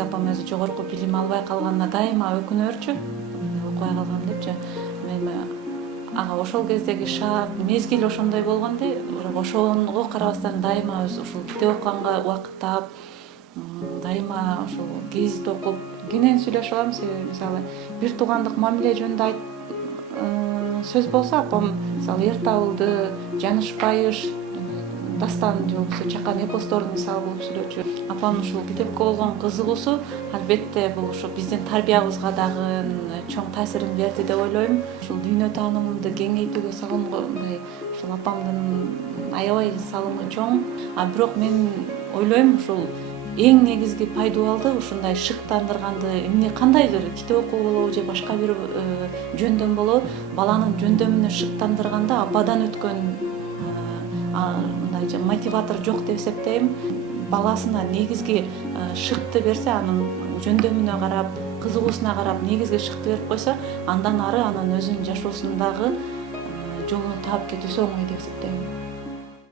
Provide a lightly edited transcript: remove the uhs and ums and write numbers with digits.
Наргиз апам өзү жогорку билим албай калганына дайыма өкүнөрчү, окубай калгам депчи. Мен ага ошол кездеги шарт, мезгил ошондой болгонду, бирок ошого карабастан дайыма ушул китеп окуганга убакыт таап, дайыма ушул гезит окуп кенен сүйлөшүп алам. Себеби мисалы бир туугандык мамиле жөнүндө сөз болсо, апам мисалы эр табылды, жанышпайыш, дастан же болбосо чакан эпосторун мисал кылып сүйлөчү. Апамдын ушул китепке болгон кызыгуусу албетте бул ушу биздин тарбиябызга дагы чоң таасирин берди деп ойлойм. Ушул дүйнө таанымымды кеңейтүүгө салымгандай ушул апамдын аябай салымы чоң. Бирок мен ойлойм, ушул эң негизги пайдубалды ушундай шыктандырганды эмне, кандайдыр китеп окуу болобу же башка бир жөндөм болобу, баланын жөндөмүнө шыктандырганда абадан өткөн мындай мотиватор жок деп эсептейм. Баласына негизги шыкты берсе, анын жөндөмүнө карап, кызыгуусуна карап негизги шыкты берип койсо, андан ары анын өзүнүн жашоосундагы жолун таап кетүүсү оңой деп эсептейм.